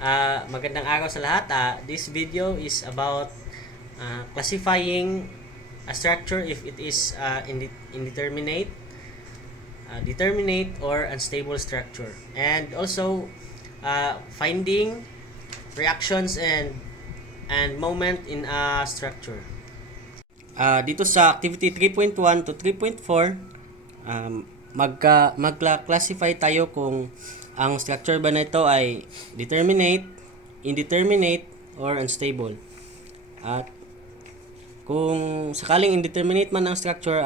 Magandang araw sa lahat. This video is about classifying a structure if it is indeterminate, determinate, or unstable structure. And also finding reactions and moment in a structure. Dito sa activity 3.1 to 3.4, magka-classify tayo kung ang structure ba na ito ay determinate, indeterminate, or unstable. At kung sakaling indeterminate man ang structure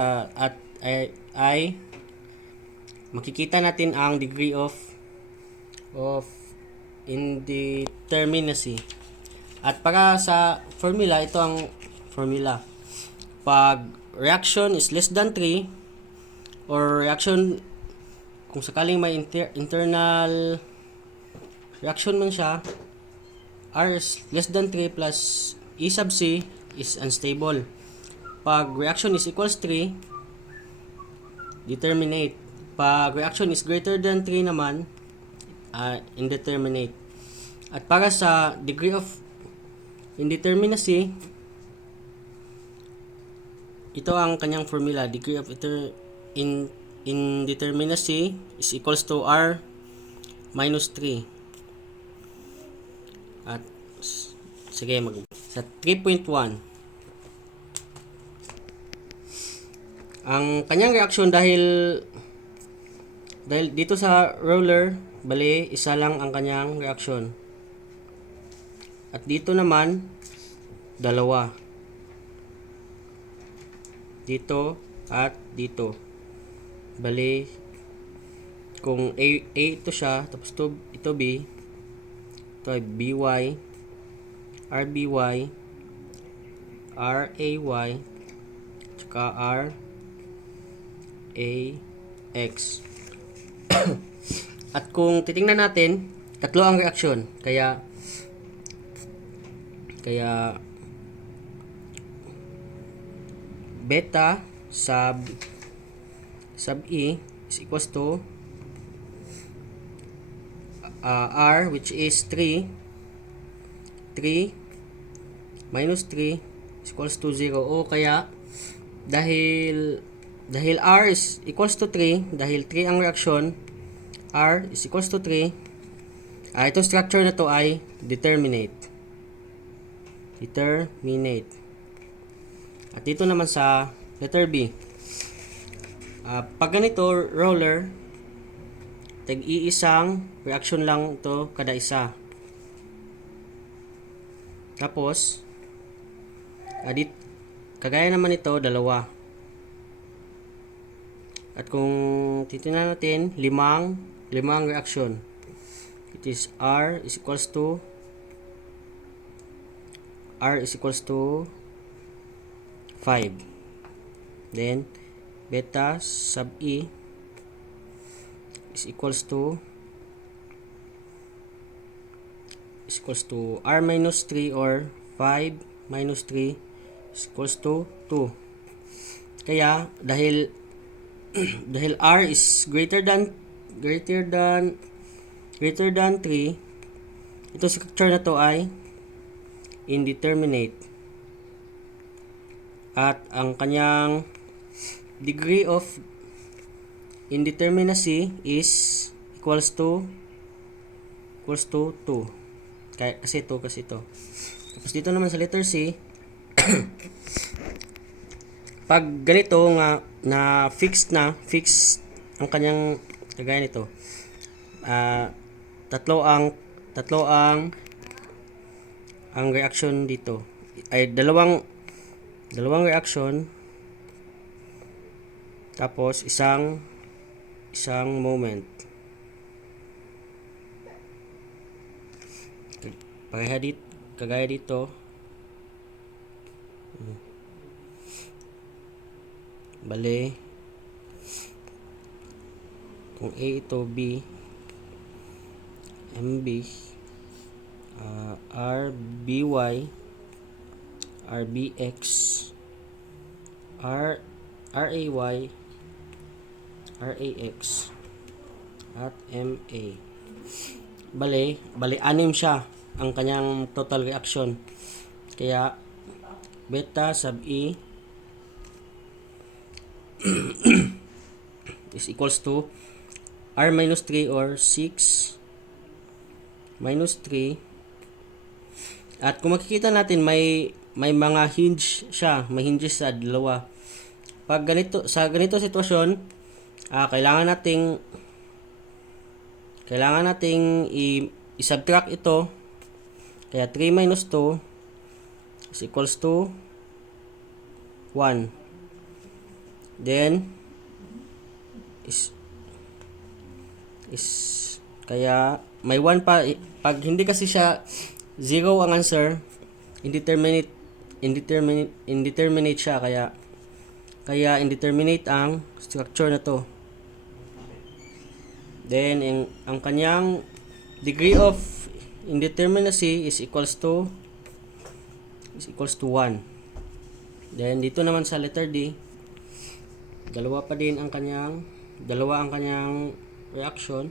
ay makikita natin ang degree of indeterminacy. At para sa formula, ito ang formula. Pag reaction is less than 3 or reaction kung sakaling may internal reaction man siya, R is less than 3 plus E sub C is unstable. Pag reaction is equals 3, determinate. Pag reaction is greater than 3 naman, indeterminate. At para sa degree of indeterminacy, ito ang kanyang formula. Degree of indeterminacy is equals to R minus 3. At sige, sa 3.1, ang kanyang reaction dahil dito sa roller, bali isa lang ang kanyang reaction. At dito naman dalawa. Dito at dito. Bali kung A ito siya, tapos ito B, ito ay BY, RBY, RAY, tsaka RAX. At kung titingnan natin, tatlo ang reaksyon. Kaya beta sub E is equals to R, which is 3 minus 3 is equals to 0. O kaya dahil R is equals to 3, dahil 3 ang reaksyon, R is equals to 3, itong structure na to ay determinate. At dito naman sa letter B, pag ganito roller, tag-iisang reaction lang to kada isa. Tapos kagaya naman ito, dalawa. At kung titingnan natin, limang reaction. It is R is equals to 5. Then beta sub E is equals to R minus 3, or 5 minus 3 is equals to 2. Kaya dahil R is greater than 3, ito structure na to ay indeterminate. At ang kanyang degree of indeterminacy is equals to 2. Kasi ito. Tapos dito naman sa letter C, pag ganito nga na fixed ang kanyang kagaya nito, tatlo ang reaction dito ay dalawang reaction, tapos isang moment. Kagaya dito, bali kung A ito, B, MB, RBY, RBX, RAY, RAX, at MA. bali anim siya ang kanyang total reaction. Kaya beta sub E is equals to R minus 3 or 6 minus 3. At kung makikita natin may mga hinge siya, may hinges sa dalawa. Pag sa ganito sitwasyon, kailangan nating i-subtract ito. Kaya 3 minus 2 is equals to 1. Then is kaya may 1 pa. Pag hindi kasi siya 0 ang answer, indeterminate siya, kaya indeterminate ang structure na to. Then ang kanyang degree of indeterminacy is equals to 1. Then dito naman sa letter D, dalawa ang kanyang reaction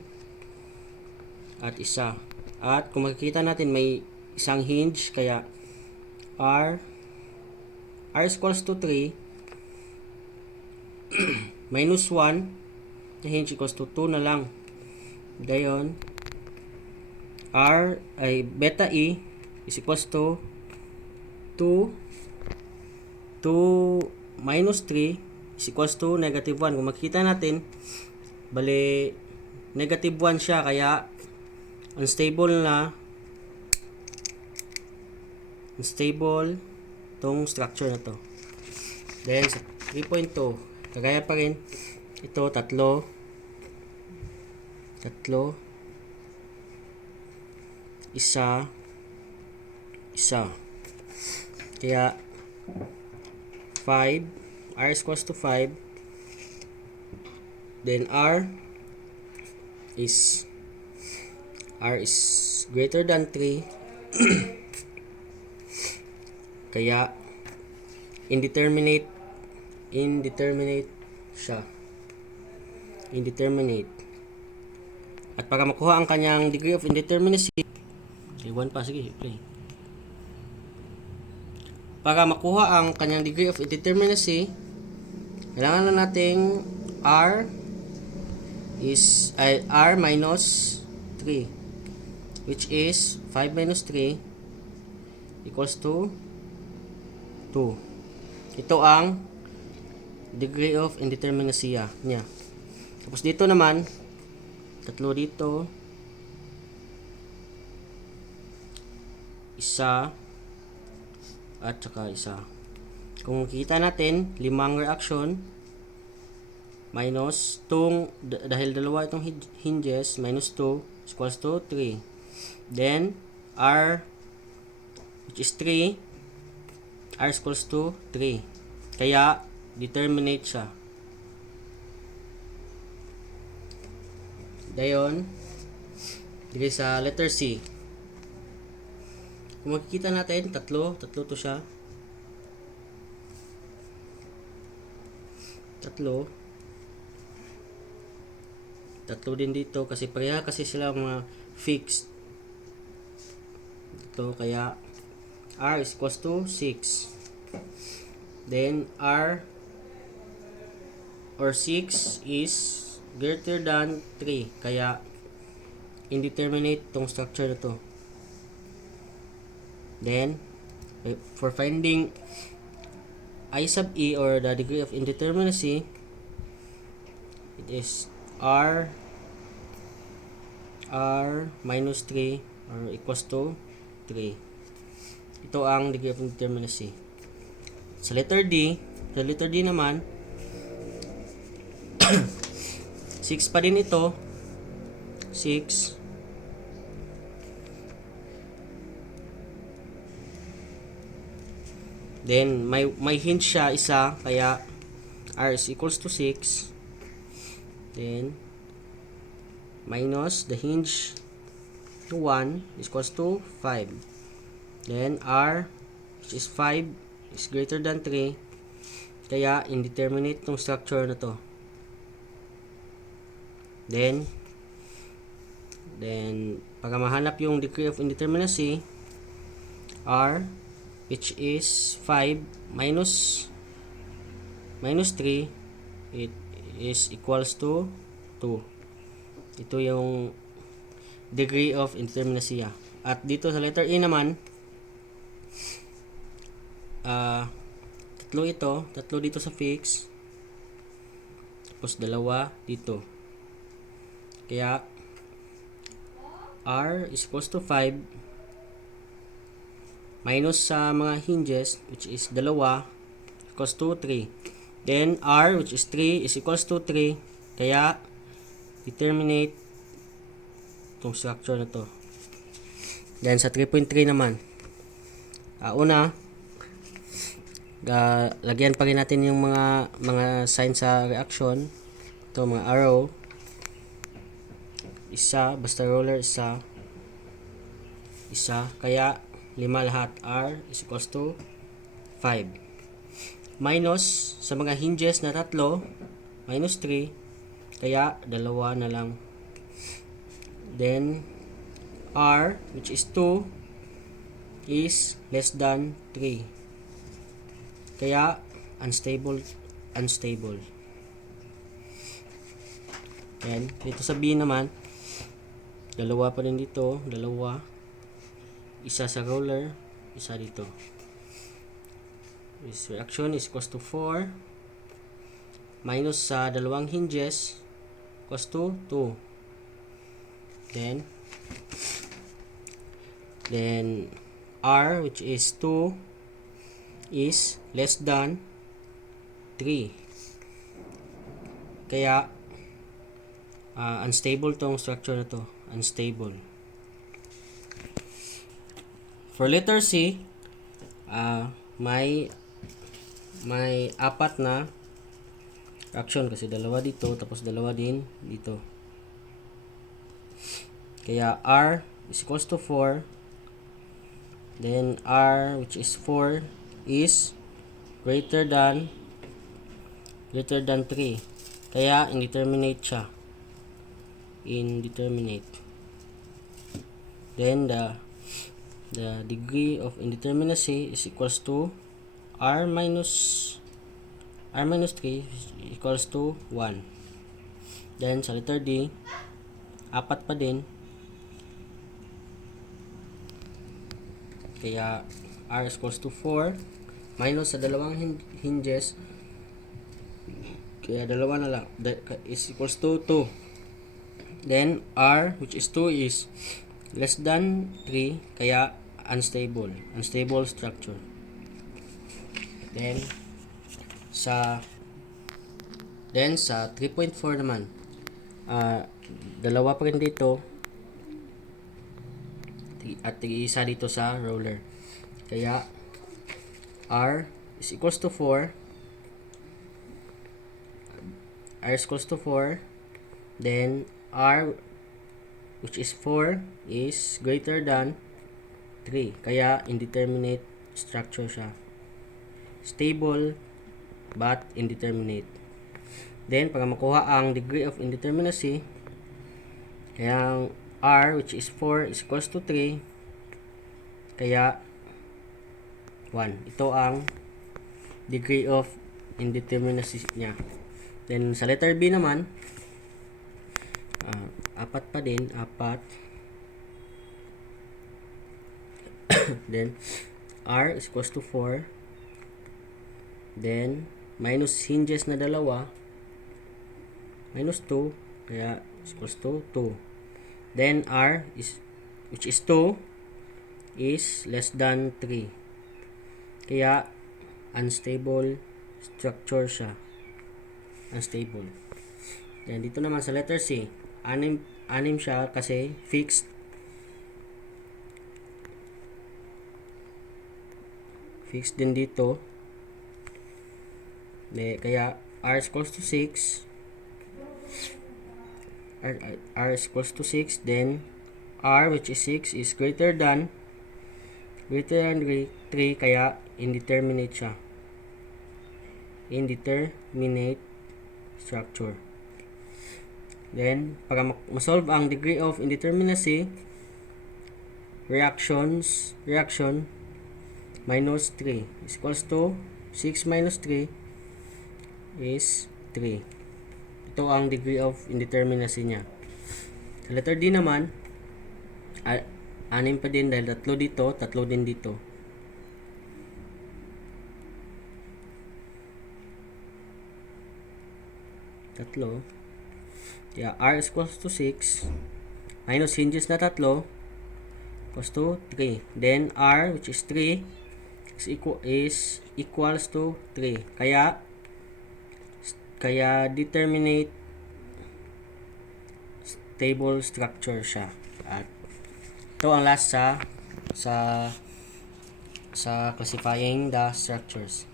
at isa. At kung makikita natin may isang hinge, kaya R is equals to 3 minus 1 na hinge equals to 2 na lang. Dayon R ay beta E is equals to 2 minus 3 is equals to negative 1. Kung makikita natin, bali negative 1 siya, kaya unstable tong structure na to. Then sa 3.2, kagaya pa rin ito, tatlo, isa. Kaya 5, R is equals to 5. Then R is greater than 3. Kaya indeterminate siya. At para makuha ang kanyang degree of indeterminacy, play. Para makuha ang kanyang degree of indeterminacy, kailangan na nating R minus 3, which is 5 minus 3 equals to 2. Ito ang degree of indeterminacy niya. Tapos dito naman, tatlo dito, isa, at saka isa. Kung makikita natin, 5 reaction minus dahil dalawa itong hinges, minus 2 is equals to 3. Then R, which is 3, R is equals to 3. Kaya determinate siya. Dayon dito sa letter C, kung makikita natin, tatlo to siya. Tatlo din dito kasi pareha kasi sila mga fixed. Ito, kaya R is equals to 6. Then R or 6 is greater than 3. Kaya indeterminate tong structure na to. Then for finding I sub E or the degree of indeterminacy, it is R minus 3 or equals to 3. Ito ang degree of indeterminacy. Sa letter D naman 6 pa din ito. 6. Then may hinge siya isa, kaya R is equals to 6. Then minus the hinge to 1 is equals to 5. Then R, which is 5, is greater than 3. Kaya indeterminate tong structure na to. Then para mahanap yung degree of indeterminacy, R, which is 5 minus 3, it is equals to 2. Ito yung degree of indeterminacy. At dito sa letter E naman, tatlo dito sa fix, tapos dalawa dito. Kaya R is equals to 5 minus sa mga hinges, which is dalawa, equals to 3. Then R, which is 3, is equals to 3. Kaya determinate itong structure na to. Then sa 3.3 naman, lagyan pa rin natin yung mga sign sa reaction. Ito, mga arrow. Isa, basta roller, isa. Kaya 5 lahat. R is equals to 5. Minus sa mga hinges na tatlo, minus 3. Kaya dalawa na lang. Then R, which is 2, is less than 3. Kaya unstable. Yan. Dito sa B naman, dalawa pa rin dito, dalawa. Isa sa roller, isa dito. This reaction is equals to 4 minus sa dalawang hinges equals to 2. Then R, which is 2, is less than 3. Kaya unstable tong structure na to. Unstable. For letter C, may apat na reaction kasi dalawa dito tapos dalawa din dito. Kaya R is equals to 4. Then R, which is 4, is greater than 3. Kaya indeterminate siya. Indeterminate. Then the degree of indeterminacy is equals to R minus 3 equals to 1. Then sa letter D, apat pa din. Kaya R is equals to 4 minus sa dalawang hinges, kaya dalawa na lang, is equals to 2. Then R, which is 2, is less than 3. Kaya unstable structure. Then sa 3.4 naman, dalawa pa rin dito at isa dito sa roller. Kaya R is equals to 4. Then R, which is 4, is greater than 3. Kaya indeterminate structure siya. Stable but indeterminate. Then para makuha ang degree of indeterminacy, kaya R, which is 4, is equals to 3. Kaya 1. Ito ang degree of indeterminacy niya. Then sa letter B naman, apat pa din, apat. Then R is equals to 4. Then minus hinges na dalawa, minus 2. Kaya is equals to 2. Then R, which is 2, is less than 3. Kaya unstable structure siya. Unstable. Then dito naman sa letter C, anim siya kasi fixed. Fixed din dito. Kaya R is equals to 6. R is equals to 6. Then R, which is 6, is greater than 3. Kaya indeterminate siya. Indeterminate structure. Then para ma-solve ang degree of indeterminacy, reaction minus 3 is equals to 6 minus 3 is 3. Ito ang degree of indeterminacy niya. Sa letter D naman, 6 pa din dahil 3 dito, 3 din dito. Tatlo. Yeah, R is equals to 6 minus hinges na 3 equals to 3. Then R, which is 3, is equals to 3. Kaya determinate stable structure siya. At ito ang last sa classifying the structures.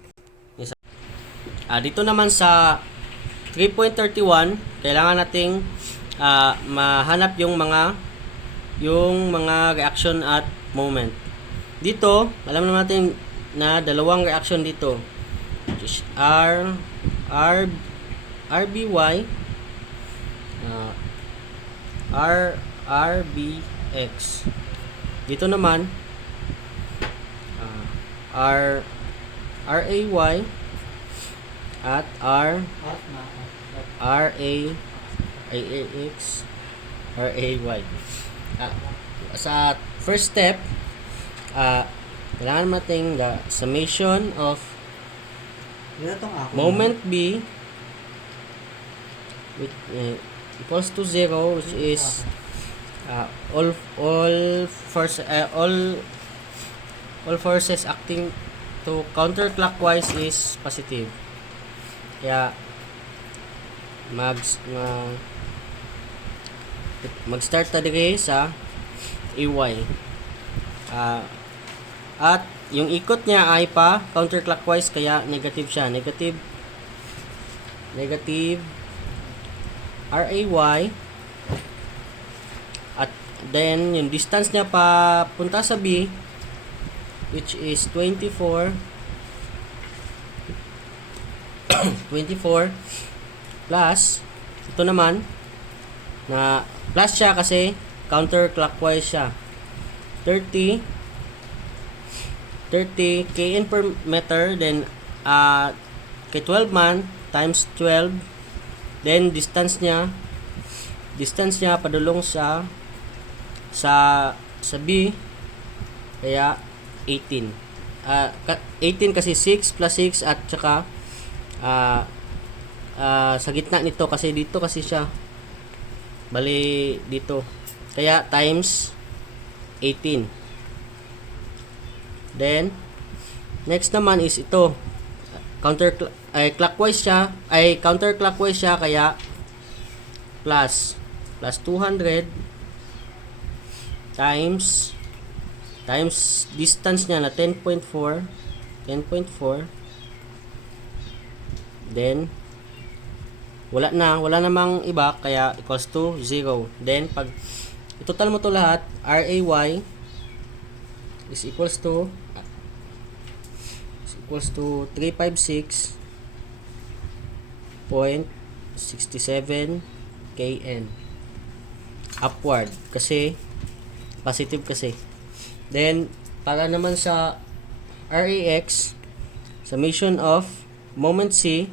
Dito naman sa 3.31, kailangan nating mahanap yung mga reaction at moment. Dito, alam naman natin na dalawang reaction dito. RBY RBX. Dito naman RAY at RAX RAY. Sa first step, kailangan natin the summation of moment B with equals to 0, which is all forces acting to counterclockwise is positive. Kaya mag-start ta dire sa AY. At yung ikot niya ay pa counterclockwise, kaya negative siya. Negative RAY. At then yung distance niya pa punta sa B, which is 24 plus ito naman na plus siya kasi counterclockwise siya, 30 kN per meter. Then kay 12 man times 12, then distance niya padulong sa B, kaya 18. 18 kasi 6 plus 6 at saka sa gitna nito kasi dito kasi siya, bali dito, kaya times 18. Then next naman is ito, counterclockwise siya, kaya plus 200 times distance niya na 10.4, then wala namang iba, kaya equals to 0. Then pag itotal mo to lahat, RAY is equals to 356.67 kN upward kasi positive kasi. Then para naman sa RAX, summation of moment C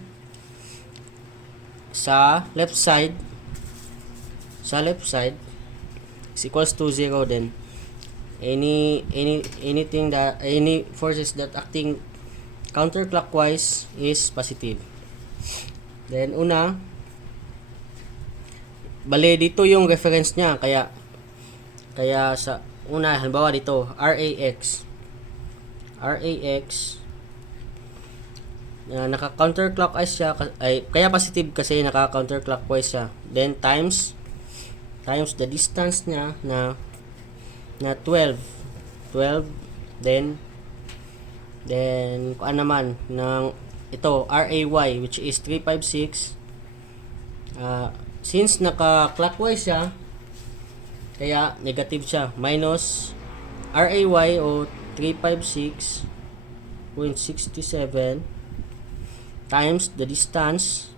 sa left side is equals to 0 then any forces that acting counterclockwise is positive. Then bale dito yung reference niya, kaya sa una, halimbawa dito RAX naka-counterclockwise siya, kaya positive kasi naka-counterclockwise siya. Then times the distance niya na 12. Then kung naman ng ito RAY, which is 356, since naka-clockwise siya, kaya negative siya, minus RAY o 356.67 times the distance,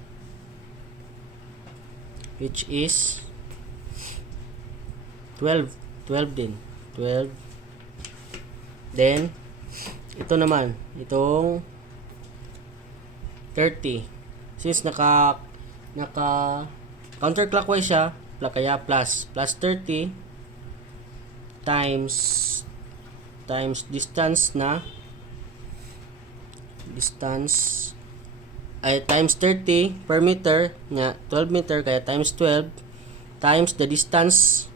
which is 12 din, 12 Then ito naman, itong 30. Since naka counterclockwise siya, kaya plus 30 times distance ay times 30 per meter na 12 meter, kaya times 12 times the distance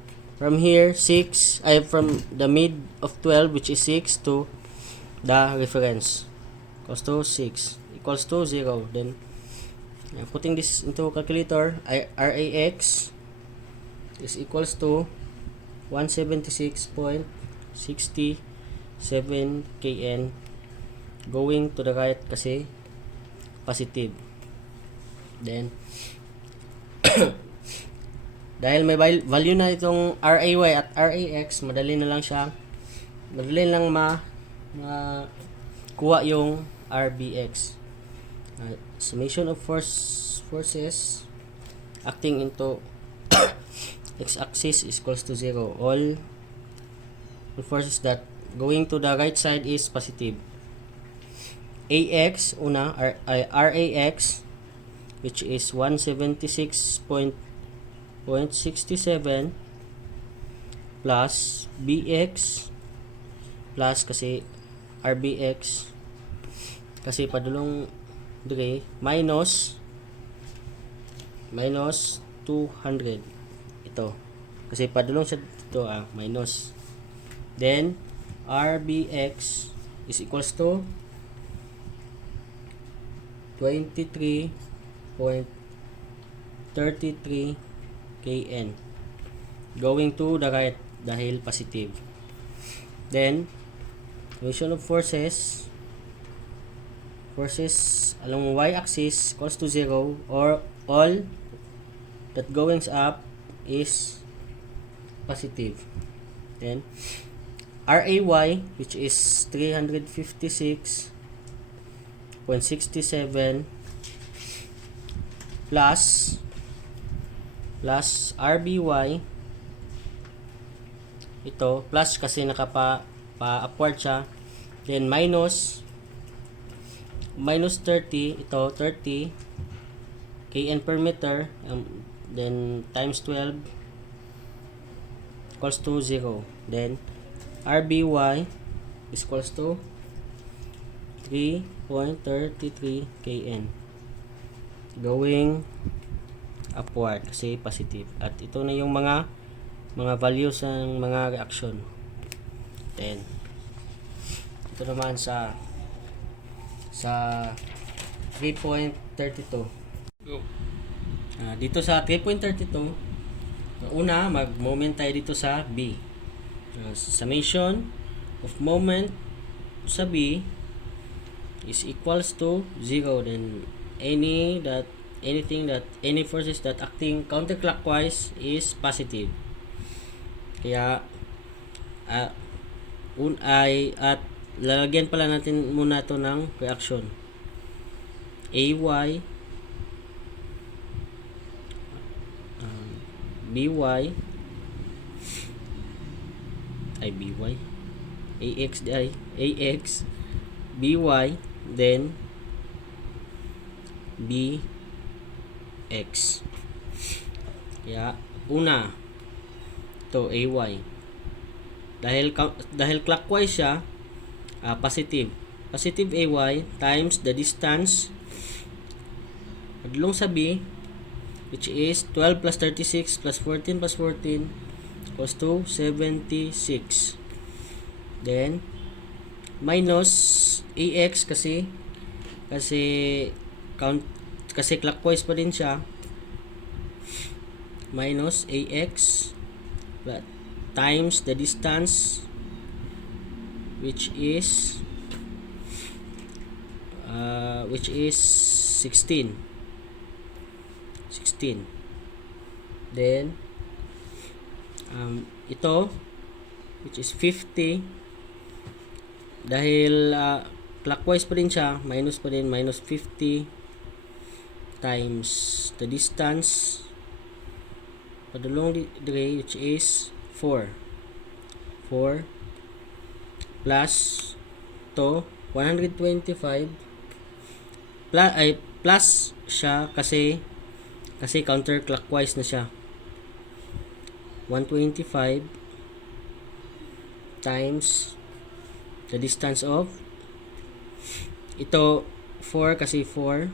from here 6 ay from the mid of 12, which is 6, to the reference equals to 6 equals to 0. Then putting this into calculator, RAX is equals to 176.67 kN, going to the right kasi positive. Then dahil may value na itong RAY at RAX, madali lang kuha yung RBX. Summation of forces acting into x-axis is equals to 0. All forces that going to the right side is positive. AX, RAX, which is 176.67 plus BX plus kasi RBX kasi padulong dire minus 200 ito kasi padulong siya dito minus. Then RBX is equals to 23.33 kN, going to the right dahil positive. Then motion of forces along y-axis equals to 0, or all that goings up is positive. Then RAY, which is 356.67 plus RBY, ito plus kasi pa-upward siya, then minus 30, ito 30 kN per meter, then times 12 equals to 0. Then RBY is equals to 3.33 kN, going upward kasi positive. At ito na yung mga values ng mga reaction. Then ito naman sa 3.32. Dito sa 3.32, una mag-moment tayo dito sa B. Summation of moment sa B is equals to 0. Then any forces that acting counterclockwise is positive. Kaya at lalagyan pala natin muna to ng reaction. AY BY AX BY, then BX. Kaya una to AY, dahil clockwise siya, positive AY times the distance padulong sa B, which is 12 plus 36 plus 14 plus 14 equals to 76. Then minus AX kasi clockwise pa din siya, minus AX times the distance, which is 16. Then ito, which is 50, dahil clockwise pa din siya, minus pa din, minus 50 times the distance padulong dire, which is 4 plus to 125 plus siya kasi counterclockwise na siya. 125 times the distance of ito 4 kasi 4,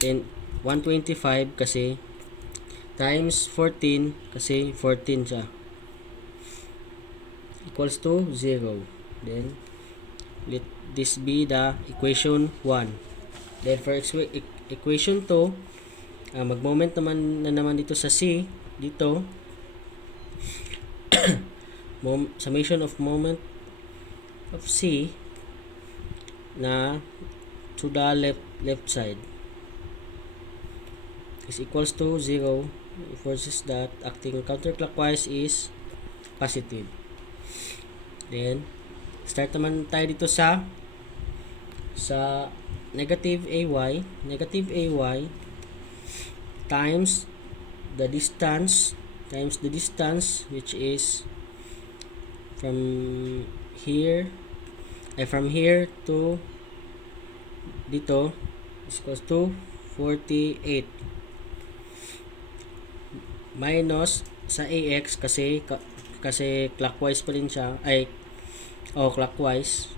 then 125 kasi times 14 kasi 14 siya, equals to 0. Then let this be the equation 1. Then for equation 2, mag-moment naman dito sa C dito. Summation of moment of C na to the left side is equals to 0, versus that acting counterclockwise is positive. Then start naman tayo dito sa negative AY times the distance which is from here to dito is equals to 48 minus sa AX kasi clockwise pa rin siya, clockwise,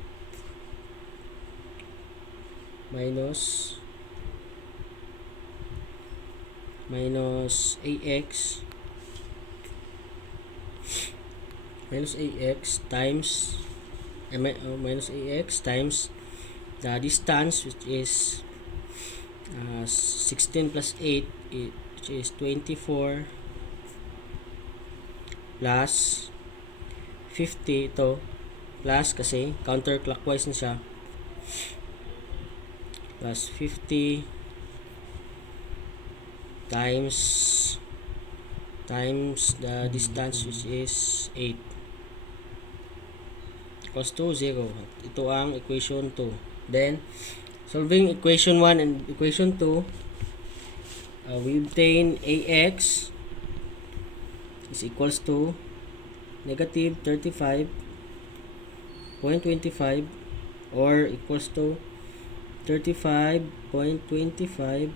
minus AX times minus AX times the distance which is 16 plus 8 which is 24 plus 50, ito plus kasi counterclockwise na siya, plus 50 times the distance which is 8 equals to 0. Ito ang equation 2. Then solving equation 1 and equation 2, we obtain AX is equals to negative 35.25 or equals to 35.25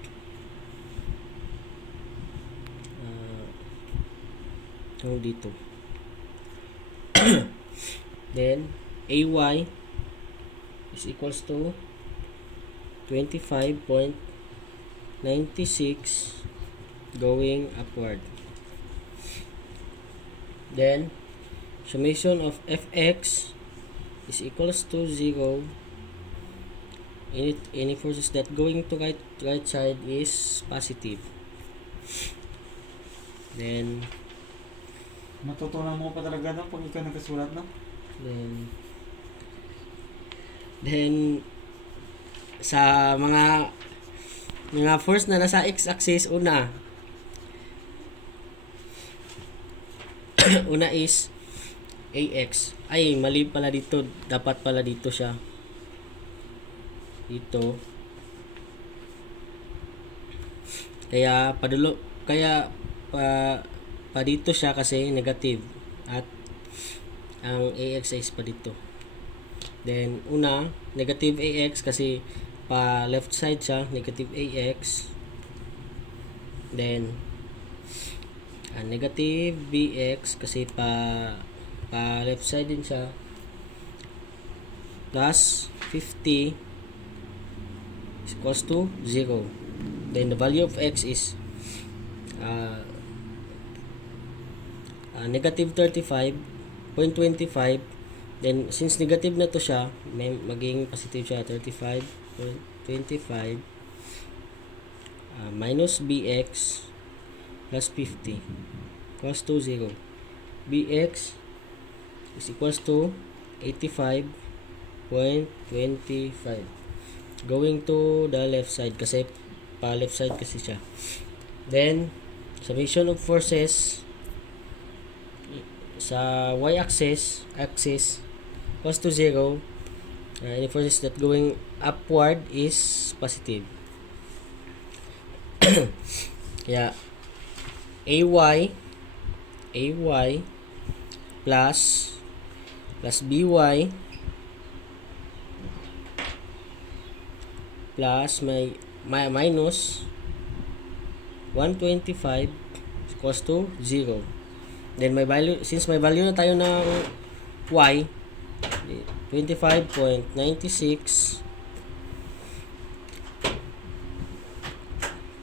dito. Then AY is equals to 25.96 going upward. Then summation of fx is equals to 0. Any forces that going to right side is positive. Then matutunan mo pa talaga no pag ikaw nagkasulat no. Then sa mga force na nasa x-axis, una is AX. Ay, mali pala dito. Dapat pala dito siya. Dito. Kaya pa dito siya kasi negative. At ang AX is pa dito. Then, una, negative AX kasi pa left side siya, negative AX. Then, negative BX kasi pa left side din siya, plus 50 is equals to 0. Then the value of x is negative 35.25. Then since negative na to siya, maging positive siya, 35.25 minus bx plus 50 equals to 0. Bx is equals to 85.25 going to the left side kasi pa left side kasi siya. Then summation of forces sa y-axis equals to 0. Any forces that going upward is positive. Kaya AY plus BY plus minus 125 equals to 0. Then may value, since may value na tayo ng y, 25.96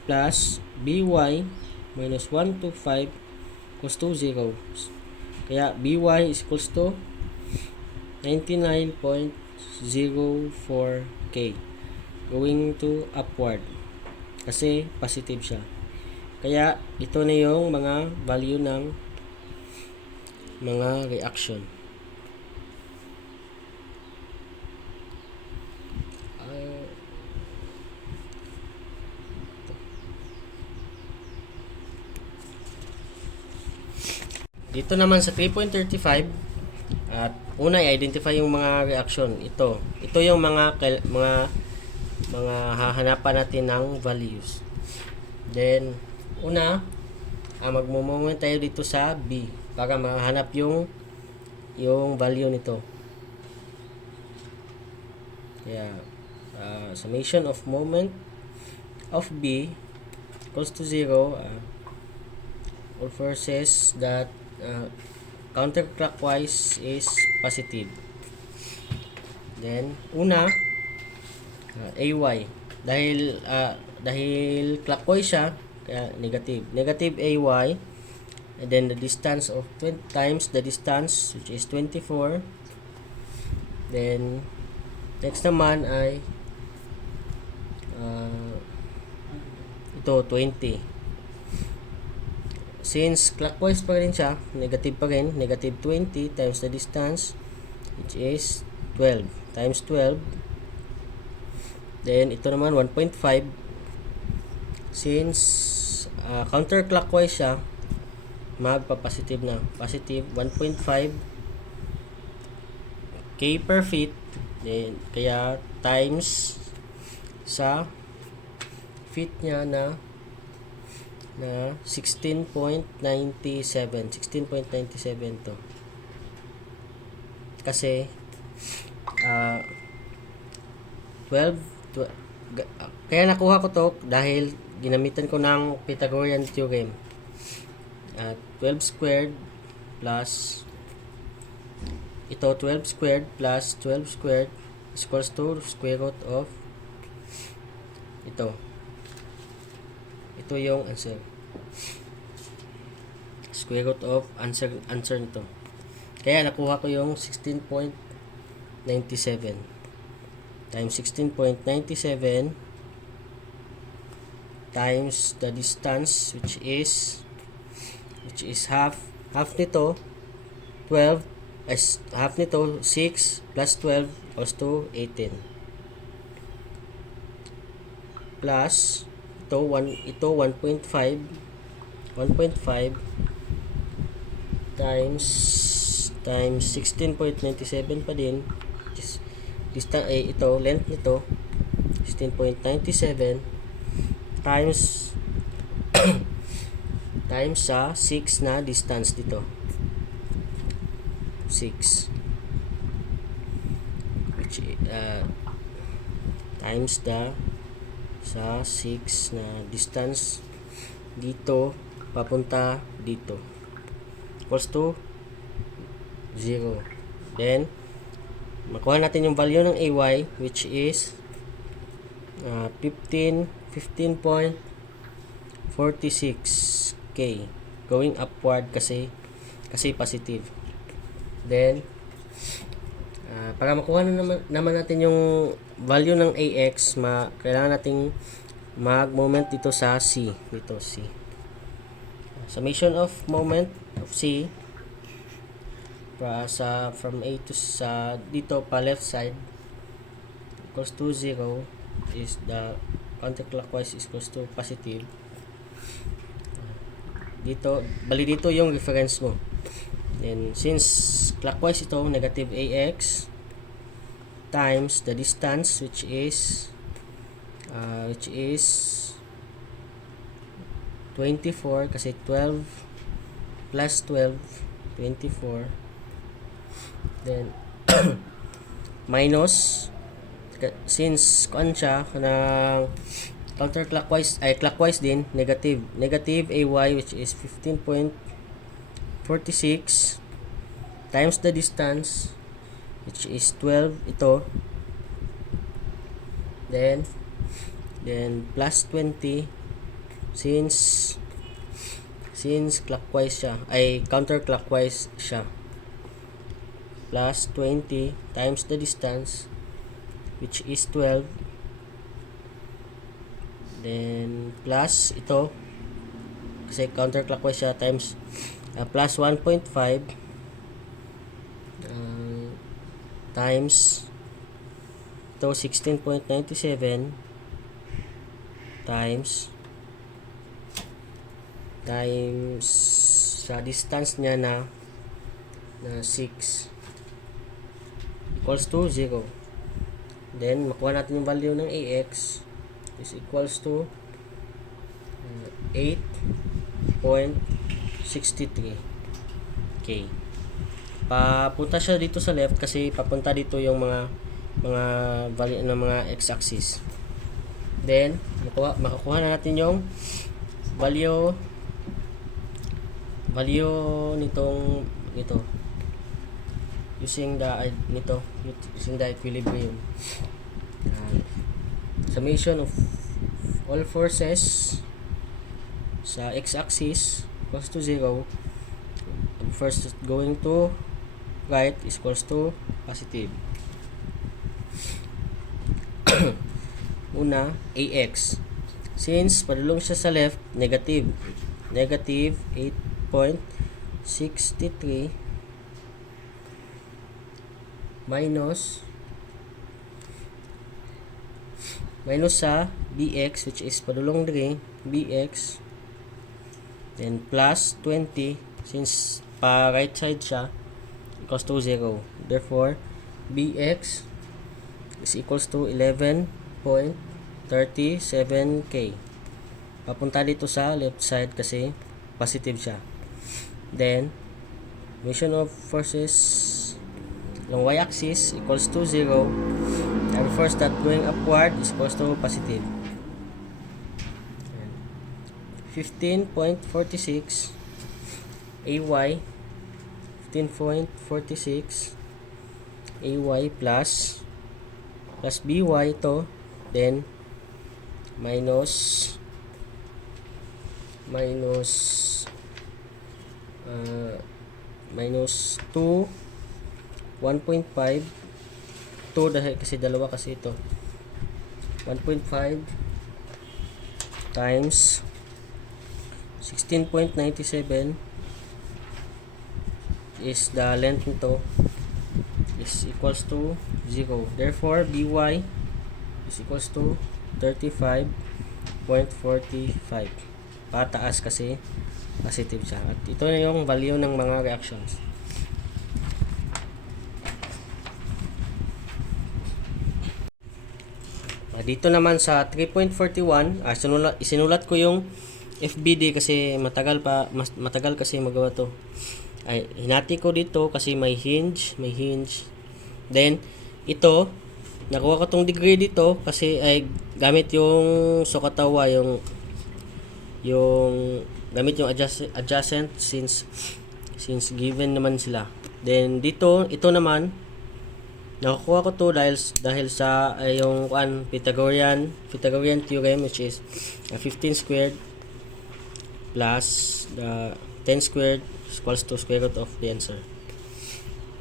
plus by minus 125 equals to 0. Kaya by is equals to 99.04k going to upward kasi positive siya. Kaya ito na yung mga value ng mga reaction. Dito naman sa 3.35 at una i-identify yung mga reaction. Ito yung mga hahanapan natin ng values. Then una, magmo-moment tayo dito sa B para mahanap yung value nito. Kaya summation of moment of B equals to 0. All forces that counterclockwise is positive. Then una, AY dahil clockwise siya, kaya negative AY, and then the distance of 20 times the distance, which is 24. Then next naman ay ito 20. Since clockwise pa rin siya, negative pa rin, negative 20 times the distance, which is 12 times 12. Then ito naman 1.5. Since counterclockwise siya, magpa-positive na, positive 1.5 k per feet. Then kaya times sa feet niya na 16.97 to, kasi 12 kaya nakuha ko to dahil ginamitan ko ng Pythagorean theorem. 12 squared plus ito 12 squared plus 12 squared is equals to square root of ito yung answer. Square root of answer nito. Kaya nakuha ko yung 16.97 times 16.97 times the distance, which is half nito 12, as half nito 6 plus 12 equals to 18, plus ito 1.5 times 16.97 pa din, distance ito length nito 16.97 times times sa 6 na distance dito, 6, which times the sa 6 na distance dito papunta dito equals to 0. Then makuha natin yung value ng AY, which is 15.46k going upward kasi positive. Then para makuha naman natin yung value ng AX, kailangan nating mag-moment dito sa C. Dito C. Summation of moment of C from A to sa dito pa left side equals to 0 is the counterclockwise is equals to positive. Dito yung reference mo. Then since clockwise ito, negative AX times the distance, which is 24 kasi 12 plus 12 24, then minus since kuan siya kanang counterclockwise ay clockwise din, negative AY which is 15.46 times the distance which is 12 ito, then plus 20 since clockwise siya ay counterclockwise siya, plus 20 times the distance which is 12, then plus ito kasi counterclockwise siya times plus 1.5 times ito 16.97 times sa distance niya na 6 equals to 0. Then makuha natin yung value ng AX is equals to 8.63 okay. Papunta siya dito sa left kasi papunta dito yung mga value ng mga x-axis. Then makakuha na natin yung value nito using the equilibrium. Summation of all forces sa x-axis equals to 0. First going to right is equals to positive. Una, AX. Since padulong siya sa left, negative 8.63 minus sa BX which is padulong diri BX, then plus 20 since pa right side siya equals to 0. Therefore BX is equals to 11.37K. Papunta dito sa left side kasi positive siya. Then motion of forces along y-axis equals to 0, and force that going upward is equals to positive. 15.46 AY 15.46 AY plus BY ito, then minus 2 1.5 2 dahil kasi dalawa kasi ito 1.5 times 16.97 is the length nito is equals to 0. Therefore BY is equals to 35.45. Pataas kasi positive siya. At ito na yung value ng mga reactions. Dito naman sa 3.41, isinulat ko yung FBD kasi matagal kasi magawa to. Ay, hinati ko dito kasi may hinge. Then ito nakuha ko tong degree dito kasi ay gamit yung sokatawa, yung gamit yung adjacent since given naman sila. Then dito ito naman nakuha ko to dahil sa yung Pythagorean theorem which is 15 squared plus the 10 squared is equals to square root of the answer.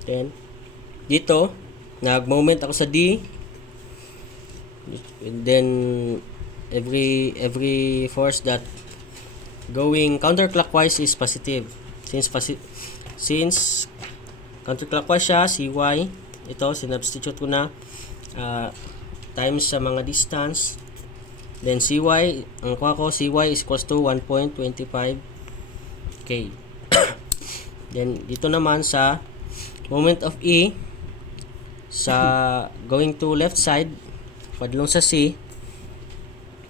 Then dito nag-moment ako sa D, and then every force that going counterclockwise is positive. Since counterclockwise siya, CY ito sinubstitute ko na times sa mga distance, then CY ang kuha ko CY is equals to 1.25K. Then dito naman sa moment of E sa going to left side padulong sa C,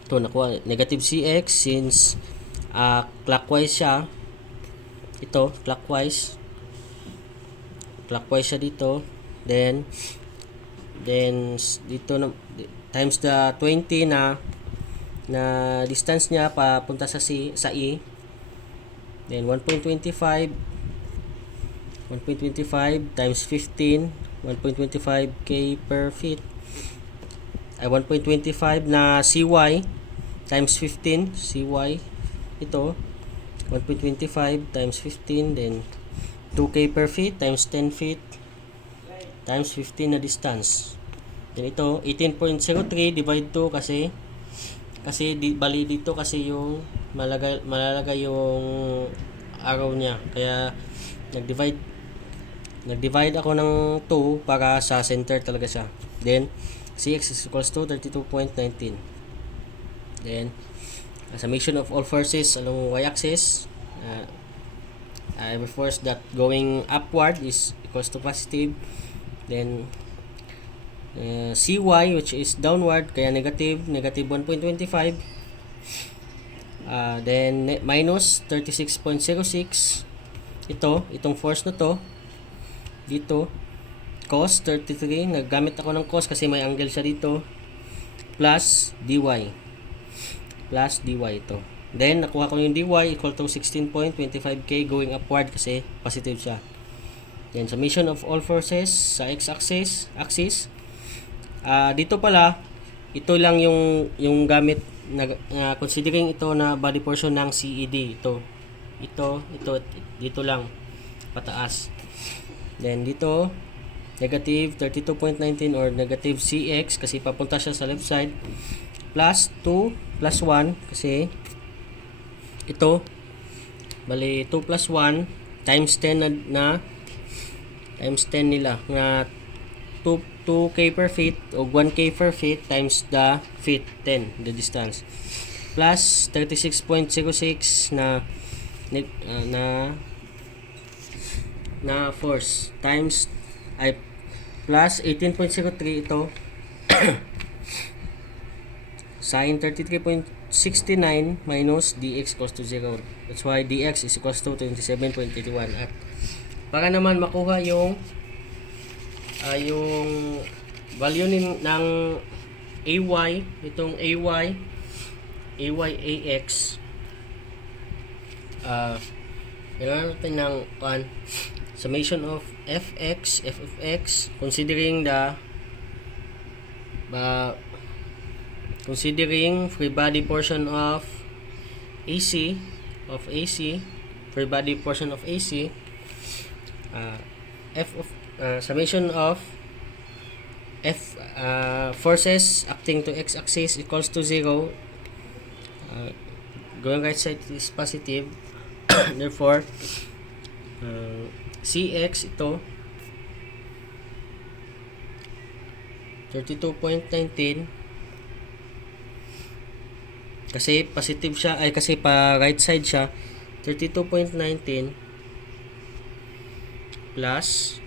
ito nakuha negative CX since clockwise siya, ito clockwise siya dito. Then Then dito na times the 20 na distance niya papunta sa E. Then 1.25 times 15, 1.25 K per feet. Ay 1.25 na CY times 15, CY ito 1.25 times 15, then 2K per feet times 10 feet times 15 na distance. Then ito 18.03 divide 2 kasi bali dito kasi yung malalagay yung arrow niya, kaya nag-divide ako ng 2 para sa center talaga siya. Then Cx is equals to 32.19. Then summation of all forces along y-axis, I force that going upward is equals to positive. Then Cy, which is downward, kaya negative 1.25. Then minus 36.06. Itong force na to dito, cos 33, naggamit ako ng cos kasi may angle siya dito, plus dy ito. Then nakuha ko yung dy equal to 16.25k going upward kasi positive siya. Then summation of all forces sa x-axis, dito pala ito lang yung gamit na considering ito na body portion ng CED, ito dito lang pataas. Then dito negative 32.19 or negative Cx kasi papunta siya sa left side, plus 2 plus 1 kasi ito bali 2 plus 1 times 10 times 10 nila na 2k per feet o 1k per feet times the feet 10, the distance, plus 36.06 na force times plus 18.03 ito sin 33.69 minus dx equals to 0. That's why dx is equals to 27.81. At para naman makuha yung value ng AY, itong AY AX, kailangan natin ng summation of fx considering considering free body portion of AC, free body portion of AC, summation of forces acting to x-axis equals to 0. Going right side is positive. Therefore Cx ito 32.19 kasi positive siya, kasi pa right side siya, 32.19 plus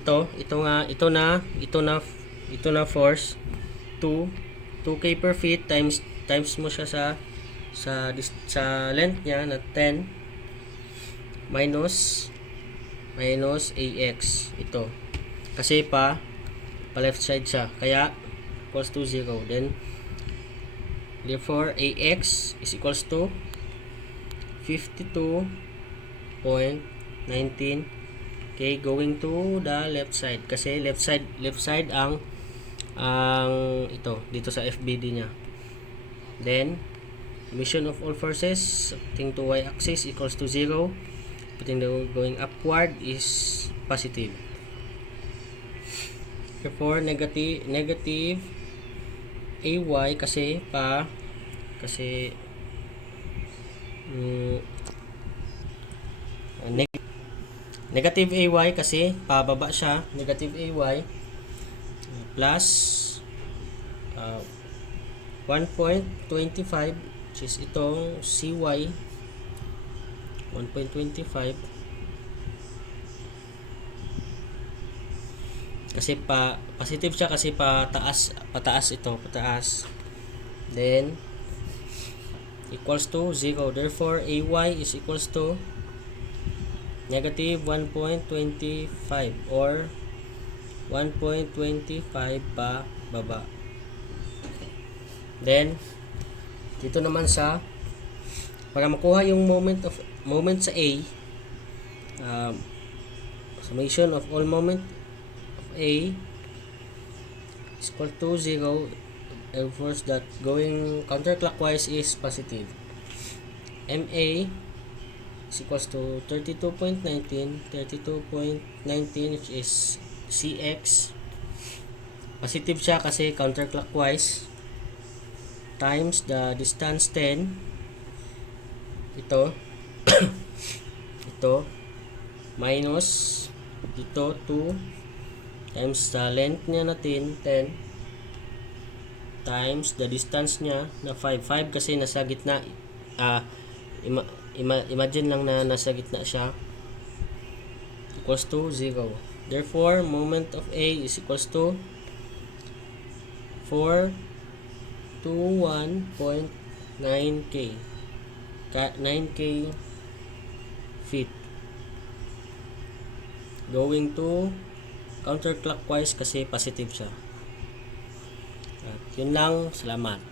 ito na force 2k per feet times mo siya sa length niya na 10 minus ax ito kasi pa left side siya, kaya equals to 0. Then therefore ax is equals to 52.19 k going to the left side kasi left side ang ito dito sa FBD niya. Then summation of all forces acting to y-axis equals to 0. Putting the going upward is positive. Therefore negative AY kasi negative AY kasi pababa siya, negative AY plus 1.25 which is itong CY 1.25 kasi positive siya kasi pataas ito. Then equals to 0. Therefore AY is equals to negative 1.25 or 1.25 pa baba. Then dito naman sa para makuha yung moment sa A, summation of all moment of A is equal to 0. Enforce that going counterclockwise is positive. MA is equals to 32.19 which is CX. Positive siya kasi counterclockwise, times the distance 10, ito ito minus dito 2 times the length niya natin 10 times the distance niya na 5 kasi nasa gitna. Imagine lang na nasa gitna siya, equals to 0. Therefore, moment of A is equals to 421.9k 9k feet going to counterclockwise kasi positive siya. At yun lang, salamat.